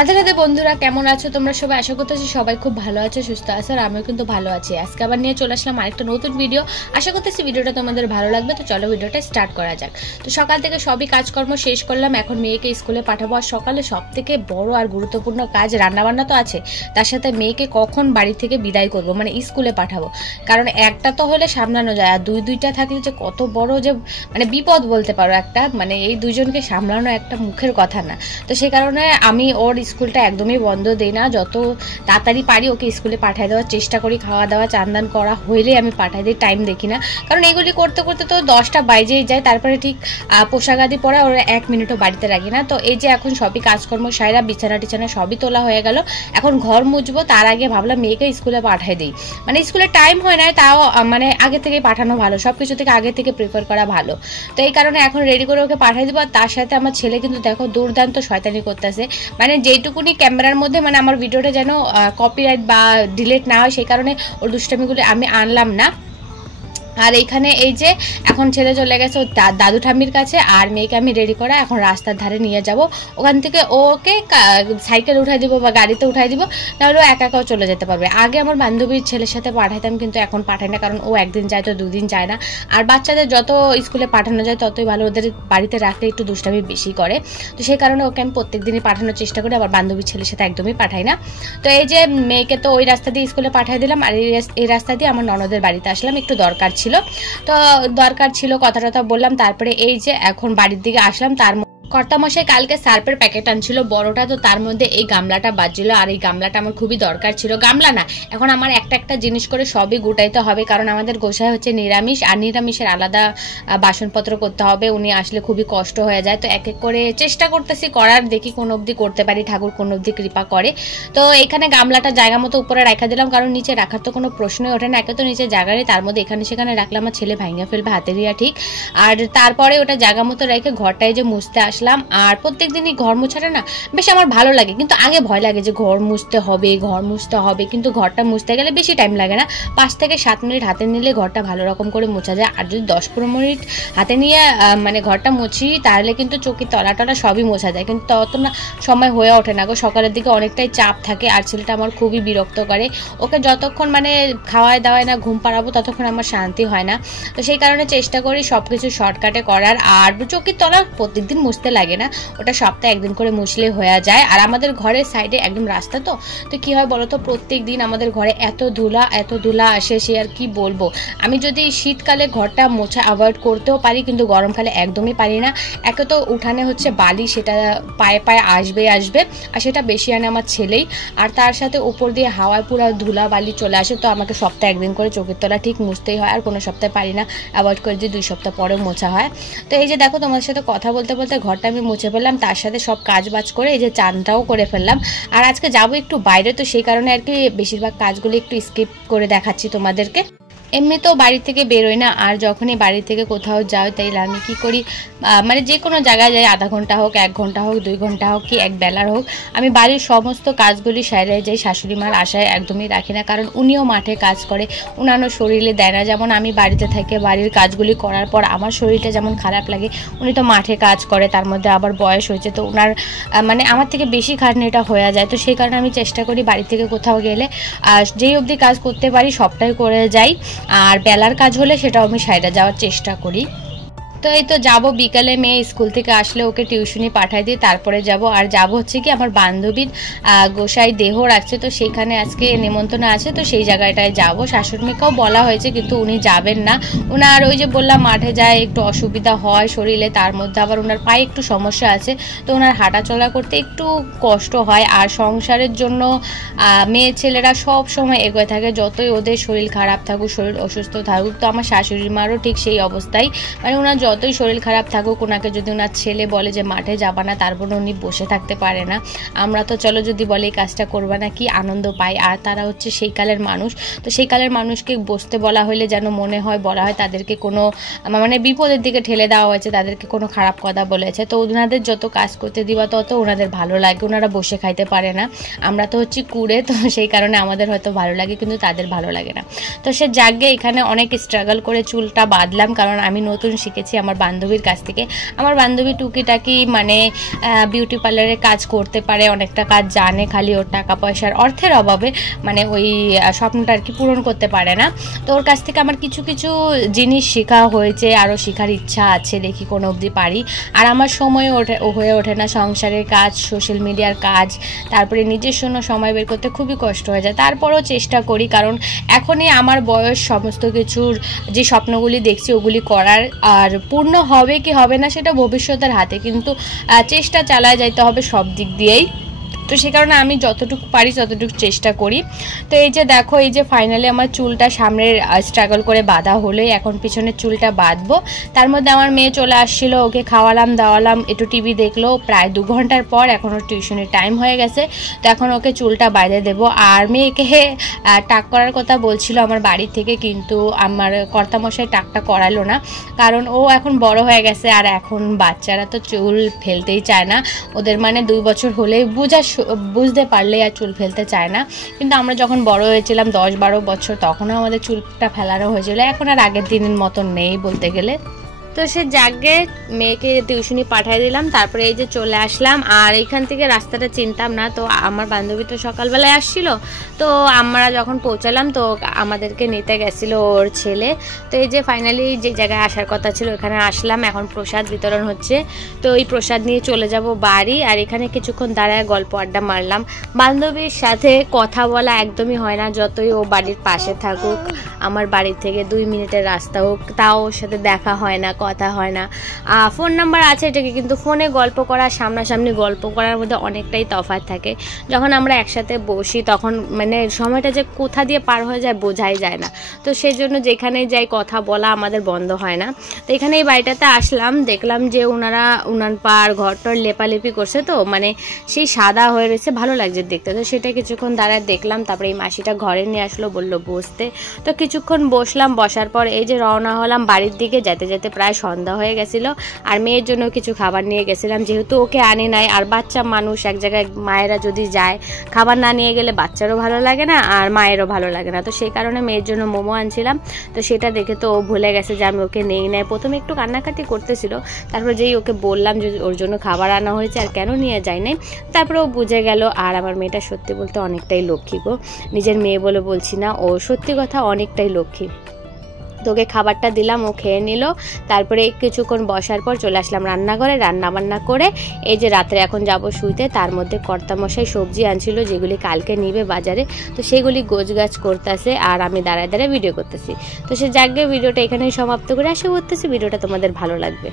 রাধে রাধে বন্ধুরা, কেমন আছো তোমরা সবাই? আশা করতেছি সবাই খুব ভালো আছো, সুস্থ আছো, আর আমিও কিন্তু ভালো আছি। আজকে আবার নিয়ে চলে আসলাম আরেকটা নতুন ভিডিও। আশা করতেছি ভিডিওটা তোমাদের ভালো লাগবে। তো চলো ভিডিওটা স্টার্ট করা যাক। তো সকাল থেকে সবই কাজকর্ম শেষ করলাম, এখন মেয়েকে স্কুলে পাঠাবো। আর সকালে সব থেকে বড় আর গুরুত্বপূর্ণ কাজ রান্নাবান্না তো আছে, তার সাথে মেয়েকে কখন বাড়ি থেকে বিদায় করবো, মানে স্কুলে পাঠাবো। কারণ একটা তো হলে সামলানো যায়, আর দুইটা থাকলে যে কত বড় যে মানে বিপদ বলতে পারো একটা, মানে এই দুইজনকে সামলানো একটা মুখের কথা না। তো সেই কারণে আমি ওর স্কুলটা একদমই বন্ধ দিই না, যত তাড়াতাড়ি পারি ওকে স্কুলে পাঠিয়ে দেওয়ার চেষ্টা করি। খাওয়া দাওয়া চান্দান করা হইলে আমি পাঠিয়ে দিই, টাইম দেখি না। কারণ এগুলি করতে করতে তো 10টা বাজেই যায়, তারপরে ঠিক পোশাক আদি পরে ওরা 1 মিনিটও বাড়িতে রাখি না। তো এই যে এখন সবই কাজকর্ম সাইরা বিছানা টিছানা সবই তোলা হয়ে গেল, এখন ঘর মুছবো। তার আগে ভাবলাম মেয়েকে স্কুলে পাঠিয়ে দিই, মানে স্কুলে টাইম হয় না, তাও মানে আগে থেকে পাঠানো ভালো, সবকিছু থেকে আগে থেকে প্রিপেয়ার করা ভালো। তো এই কারণে এখন রেডি করে ওকে পাঠিয়ে দেবো। আর তার সাথে আমার ছেলে কিন্তু দেখো দুর্দান্ত শয়তানি করতেছে, মানে যেইটুকুনি ক্যামেরার মধ্যে মানে আমার ভিডিওটা যেন কপিরাইট বা ডিলিট না হয়, সেই কারণে ওর দুষ্টামিগুলো আমি আনলাম না। আর এইখানে এই যে এখন ছেলে চলে গেছে ওর দাদু ঠাম্মির কাছে, আর মেয়েকে আমি রেডি করা এখন রাস্তার ধারে নিয়ে যাব। ওখান থেকে ওকে সাইকেল উঠাই দিব বা গাড়িতে উঠাই দিব, নাহলে ও একা একাও চলে যেতে পারবে। আগে আমার বান্ধবীর ছেলের সাথে পাঠাইতাম, কিন্তু এখন পাঠাই না, কারণ ও একদিন যায় তো দুদিন যায় না। আর বাচ্চাদের যত স্কুলে পাঠানো যায় ততই ভালো, ওদের বাড়িতে রাখলে একটু দুষ্টামি বেশি করে। তো সেই কারণে ওকে আমি প্রত্যেক দিনই পাঠানোর চেষ্টা করি, আবার বান্ধবীর ছেলের সাথে একদমই পাঠাই না। তো এই যে মেয়েকে তো ওই রাস্তা দিয়ে স্কুলে পাঠিয়ে দিলাম, আর এই রাস্তা দিয়ে আমার ননদের বাড়িতে আসলাম, একটু দরকার ছিল। তো দরকার ছিল, কথা টথা বললাম, তারপরে এই যে এখন বাড়ির দিকে আসলাম। তার কর্তামশাই কালকে সার্ফের প্যাকেট আনছিল বড়টা, তো তার মধ্যে এই গামলাটা বাজছিল, আর এই গামলাটা আমার খুবই দরকার ছিল। গামলা না, এখন আমার একটা একটা জিনিস করে সবই গোটাইতে হবে, কারণ আমাদের গোসাই হচ্ছে নিরামিষ, আর নিরামিষের আলাদা বাসনপত্র করতে হবে। উনি আসলে খুবই কষ্ট হয়ে যায়, তো এক এক করে চেষ্টা করতেছি করার, দেখি কোন অবধি করতে পারি, ঠাকুর কোন অবধি কৃপা করে। তো এখানে গামলাটা জায়গা মতো উপরে রাখা দিলাম, কারণ নিচে রাখার তো কোনো প্রশ্নই ওঠে না, একে তো নিচে জায়গা নেই, তার মধ্যে এখানে সেখানে রাখলে আমার ছেলে ভাঙিয়ে ফেলবে হাতেরিয়া ঠিক। আর তারপরে ওটা জায়গা মতো রেখে ঘরটায় যে মুছতে আসলাম। আর প্রত্যেক দিনই ঘর মোছাটা না বেশ আমার ভালো লাগে, কিন্তু আগে ভয় লাগে যে ঘর মুছতে হবে, কিন্তু ঘরটা মুছতে গেলে বেশি টাইম লাগে না, 5 থেকে 7 মিনিট হাতে নিলে ঘরটা ভালো রকম করে মোছা যায়। আর যদি 10-15 মিনিট হাতে নিয়ে মানে ঘরটা মুছি, তাহলে কিন্তু চোখের তলা টলা সবই মোছা যায়, কিন্তু তত না সময় হয়ে ওঠে না গো। সকালের দিকে অনেকটাই চাপ থাকে, আর ছেলেটা আমার খুবই বিরক্ত করে, ওকে যতক্ষণ মানে খাওয়ায় দাওয়ায় না ঘুম পাড়াবো ততক্ষণ আমার শান্তি হয় না। তো সেই কারণে চেষ্টা করি সবকিছু শর্টকাটে করার। আর চোখের তলা প্রত্যেকদিন মুছতে লাগে না, ওটা সপ্তাহে একদিন করে মুছলে হয়ে যায়। আর আমাদের ঘরের সাইডে একদম রাস্তা, তো কি হয় বলো তো, প্রত্যেক দিন আমাদের ঘরে এত ধুলা আসে, সে আর কি বলবো। আমি যদি শীতকালে ঘরটা মোছা অ্যাভয়েড করতেও পারি, কিন্তু গরমকালে একদমই পারি না। একে তো উঠানে হচ্ছে বালি, সেটা পায়ে পায়ে আসবে, আর সেটা বেশি আনে আমার ছেলেই, আর তার সাথে উপর দিয়ে হাওয়ায় পুরো ধুলা বালি চলে আসে। তো আমাকে সপ্তাহে একদিন করে চোখের তলা ঠিক মুছতেই হয়, আর কোনো সপ্তাহে পারি না, অ্যাভয়েড করে দিয়ে 2 সপ্তাহ পরে মোছা হয়। তো এই যে দেখো তোমার সাথে কথা বলতে বলতে ঘরটা আমি মুছে ফেললাম, তার সাথে সব কাজ বাজ করে এই যে চানটাও করে ফেললাম। আর আজকে যাবো একটু বাইরে, তো সেই কারণে আর কি বেশিরভাগ কাজগুলো একটু স্কিপ করে দেখাচ্ছি তোমাদেরকে। এমনিতেও বাড়ি থেকে বেরোই না, আর যখনই বাড়ি থেকে কোথাও যাও তাইলে আমি কি করি, মানে যে কোনো জায়গায় যাই, আধা ঘন্টা হোক, 1 ঘন্টা হোক, 2 ঘন্টা হোক, কি 1 বেলার হোক, আমি বাড়ির সমস্ত কাজগুলি সাইরে যাই। শাশুড়ি মার আশায় একদমই রাখি না, কারণ উনিও মাঠে কাজ করে, উনারও শরীরে দেয় না। যেমন আমি বাড়িতে থেকে বাড়ির কাজগুলি করার পর আমার শরীরটা যেমন খারাপ লাগে, উনি তো মাঠে কাজ করে, তার মধ্যে আবার বয়স হয়েছে, তো উনার মানে আমার থেকে বেশি খাটনিটা হয়ে যায়। তো সেই কারণে আমি চেষ্টা করি বাড়ি থেকে কোথাও গেলে যেই অবধি কাজ করতে পারি সবটাই করে যাই, আর বেলার কাজ হলে সেটাও আমি সাইডে যাওয়ার চেষ্টা করি। তো এই তো যাবো বিকালে, মেয়ে স্কুল থেকে আসলে ওকে টিউশনি পাঠাই দিই, তারপরে যাব। আর যাব হচ্ছে কি আমার বান্ধবীর গোসাই দেহ রাখছে, তো সেইখানে আজকে নিমন্ত্রণ আছে, তো সেই জায়গাটায় যাব। শাশুড়িকেও বলা হয়েছে, কিন্তু উনি যাবেন না। ওনার ওই যে বললাম মাঠে যায় একটু অসুবিধা হয় শরীরে, তার মধ্যে আবার ওনার পায়ে একটু সমস্যা আছে, তো ওনার হাঁটা চলা করতে একটু কষ্ট হয়। আর সংসারের জন্য মেয়ে ছেলেরা সব সময় এগোয় থাকে, যতই ওদের শরীর খারাপ থাকুক, শরীর অসুস্থ থাকুক। তো আমার শাশুড়ি মারও ঠিক সেই অবস্থায়, মানে ওনার যতই শরীর খারাপ থাকুক, ওনাকে যদি ওনার ছেলে বলে যে মাঠে যাবা না, তারপর উনি বসে থাকতে পারে না। আমরা তো চলো যদি বলে এই কাজটা করবা না, কি আনন্দ পাই। আর তারা হচ্ছে সেই কালের মানুষ, তো সেই কালের মানুষকে বসতে বলা হলে যেন মনে হয় বলা হয় তাদেরকে কোনো মানে বিপদের দিকে ঠেলে দেওয়া হয়েছে, তাদেরকে কোনো খারাপ কথা বলেছে। তো ওনাদের যত কাজ করতে দিবা তত ওনাদের ভালো লাগে, ওনারা বসে খাইতে পারে না। আমরা তো হচ্ছে কুড়ে, তো সেই কারণে আমাদের হয়তো ভালো লাগে, কিন্তু তাদের ভালো লাগে না। তো সে জাগে এখানে অনেক স্ট্রাগল করে চুলটা বাঁধলাম, কারণ আমি নতুন শিখেছি, আমার বান্ধবীর কাছ থেকে। আমার বান্ধবী টুকিটাকি মানে বিউটি পার্লারে কাজ করতে পারে, অনেকটা কাজ জানে, খালি ওর টাকা পয়সার অর্থের অভাবে মানে ওই স্বপ্নটা আর কি পূরণ করতে পারে না। তো ওর কাছ থেকে আমার কিছু কিছু জিনিস শেখা হয়েছে, আরও শেখার ইচ্ছা আছে, দেখি কোনো অবধি পারি। আর আমার সময় হয়ে ওঠে না, সংসারের কাজ, সোশ্যাল মিডিয়ার কাজ, তারপরে নিজের জন্য সময় বের করতে খুবই কষ্ট হয়ে যায়। তারপরেও চেষ্টা করি, কারণ এখনই আমার বয়স সমস্ত কিছুর যে স্বপ্নগুলি দেখছি ওগুলি করার, আর পূর্ণ হবে কি হবে না সেটা ভবিষ্যতের হাতে, কিন্তু চেষ্টা চালায় যাইতে হবে সব দিক দিয়েই। তো সে কারণে আমি যতটুকু পারি ততটুকু চেষ্টা করি। তো এই যে দেখো, এই যে ফাইনালি আমার চুলটা সামনের স্ট্রাগল করে বাঁধা হলো, এখন পিছনের চুলটা বাঁধবো। তার মধ্যে আমার মেয়ে চলে আসছিলো, ওকে খাওয়ালাম দাওয়ালাম, একটু টিভি দেখলো। প্রায় 2 ঘন্টার পর এখন ওর টিউশনের টাইম হয়ে গেছে, তো এখন ওকে চুলটা বাঁধে দেবো। আর মেয়েকে টাক করার কথা বলছিল আমার বাড়ি থেকে, কিন্তু আমার কর্তামশাই টাকটা করালো না, কারণ ও এখন বড় হয়ে গেছে। আর এখন বাচ্চারা তো চুল ফেলতেই চায় না, ওদের মানে 2 বছর হলেই বুঝতে পারলে আর চুল ফেলতে চায় না। কিন্তু আমরা যখন বড় হয়েছিলাম 10-12 বছর, তখনও আমাদের চুলটা ফেলানো হয়েছিল। এখন আর আগের দিনের মতন নেই বলতে গেলে। তো সে জাগে মেয়েকে টিউশনি পাঠিয়ে দিলাম, তারপরে এই যে চলে আসলাম। আর এইখান থেকে রাস্তাটা চিনতাম না, তো আমার বান্ধবী তো সকালবেলায় আসছিল, তো আমরা যখন পৌঁছালাম তো আমাদেরকে নিতে গেছিলো ওর ছেলে। তো এই যে ফাইনালি যে জায়গায় আসার কথা ছিল এখানে আসলাম, এখন প্রসাদ বিতরণ হচ্ছে। তো এই প্রসাদ নিয়ে চলে যাব বাড়ি। আর এখানে কিছুক্ষণ দাঁড়ায় গল্প আড্ডা মারলাম। বান্ধবীর সাথে কথা বলা একদমই হয় না, যতই ও বাড়ির পাশে থাকুক, আমার বাড়ির থেকে 2 মিনিটের রাস্তা হোক, তাও ওর সাথে দেখা হয় না, কথা হয় না। ফোন নাম্বার আছে এটাকে, কিন্তু ফোনে গল্প করা, সামনাসামনি গল্প করার মধ্যে অনেকটাই তফাৎ থাকে। যখন আমরা একসাথে বসি তখন মানে সময়টা যে কোথা দিয়ে পার হয়ে যায় বোঝাই যায় না। তো সেই জন্য যেখানে যাই কথা বলা আমাদের বন্ধ হয় না। তো এখানে এই বাড়িটাতে আসলাম, দেখলাম যে ওনারা উনান পার ঘরটর লেপালেপি করছে, তো মানে সেই সাদা হয়ে রয়েছে, ভালো লাগছে দেখতে। তো সেটা কিছুক্ষণ দাঁড়ায় দেখলাম, তারপরে এই মাসিটা ঘরে নিয়ে আসলো, বললো বসতে। তো কিছুক্ষণ বসলাম, বসার পর এই যে রওনা হলাম বাড়ির দিকে। যেতে যেতে প্রায় সন্ধ্যা হয়ে গেছিল, আর মেয়ের জন্য কিছু খাবার নিয়ে গেছিলাম, যেহেতু ওকে আনি নাই। আর বাচ্চা মানুষ এক জায়গায় মায়েরা যদি যায়, খাবার না নিয়ে গেলে বাচ্চারও ভালো লাগে না আর মায়েরও ভালো লাগে না। তো সেই কারণে মেয়ের জন্য মোমো আনছিলাম। তো সেটা দেখে তো ও ভুলে গেছে যে আমি ওকে নেই নাই। প্রথমে একটু কান্নাকাটি করতেছিল, তারপর যেই ওকে বললাম যে ওর জন্য খাবার আনা হয়েছে আর কেন নিয়ে যায় নাই, তারপরে ও বুঝে গেল। আর আমার মেয়েটা সত্যি বলতে অনেকটাই লক্ষ্মী গো, নিজের মেয়ে বলে বলছি না, ও সত্যি কথা অনেকটাই লক্ষ্মী। তোকে খাবারটা দিলাম, ও খেয়ে নিল। তারপরে কিছুক্ষণ বসার পর চলে আসলাম রান্নাঘরে, রান্নাবান্না করে এই যে রাত্রে এখন যাব শুইতে। তার মধ্যে কর্তামশাই সবজি আনছিল যেগুলি কালকে নিবে বাজারে, তো সেগুলি গোছগাছ করতেছে আর আমি দাঁড়ায় দাঁড়ায় ভিডিও করতেছি। তো সে জায়গায় ভিডিওটা এখানেই সমাপ্ত করে আশা করতেছি ভিডিওটা তোমাদের ভালো লাগবে।